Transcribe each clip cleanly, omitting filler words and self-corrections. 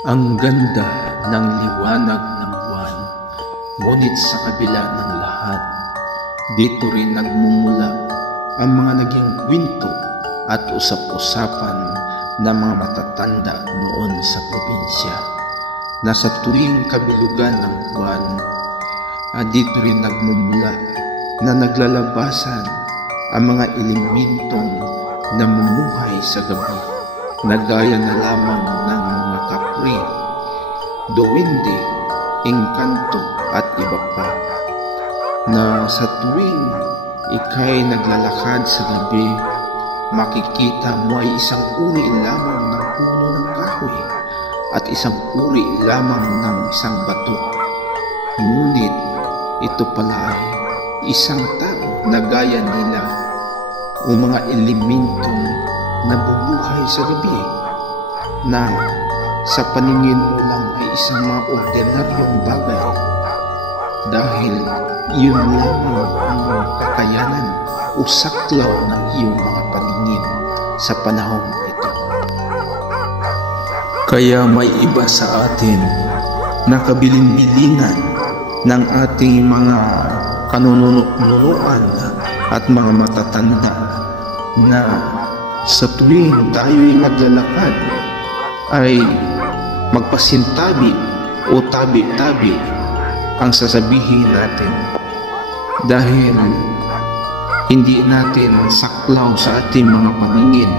Ang ganda ng liwanag ng buwan, ngunit sa kabila ng lahat, dito rin nagmumula ang mga naging kwento at usap-usapan ng mga matatanda noon sa probinsya, na sa tuwing kabilugan ng buwan, dito rin nagmumula na naglalabasan ang mga elementong namumuhay sa gabi, na gaya na lamang ng mga kapre, duwende, engkanto at iba pa, na sa tuwing ika'y naglalakad sa gabi, makikita mo ay isang uri lamang ng puno ng kahoy at isang uri lamang ng isang bato. Ngunit ito pala ay isang tao na gaya nila o mga elementong nabubuhay sa gabi, na sa paningin mo lang ay isang mga ordinaryong bagay, dahil iyon lamang ang kakayanan o saklaw ng iyong mga paningin sa panahon ito. Kaya may iba sa atin na kabilin-bilingan ng ating mga kanununuan at mga matatanda, na sa tuwing tayo'y naglalakad ay magpasintabi o tabi-tabi ang sasabihin natin, dahil hindi natin saklaw sa ating mga paningin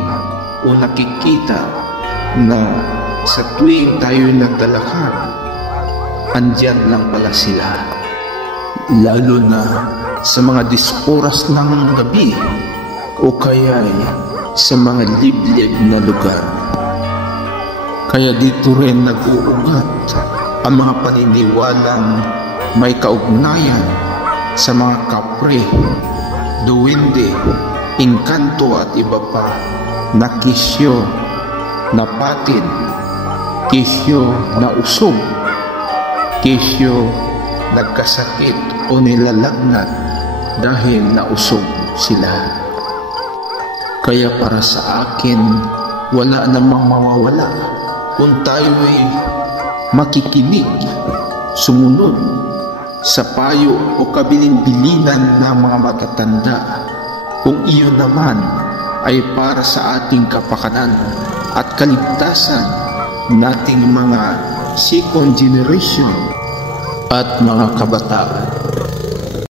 o nakikita na sa tuwing tayo'y naglalakad, andyan lang pala sila, lalo na sa mga diskoras ng gabi o kaya sa mga liblib na lugar. Kaya dito rin nag-uugat ang mga paniniwalang may kaugnayan sa mga kapre, duwende, engkanto at iba pa, na kisyo, na patid, kisyo na usog, kisyo nagkasakit o nilalagnat dahil nausog sila. Kaya para sa akin, wala namang mawawala kung tayo'y makikinig, sumunod sa payo o kabilin-bilinan ng mga matatanda, kung iyon naman ay para sa ating kapakanan at kaligtasan nating mga second generation at mga kabataan.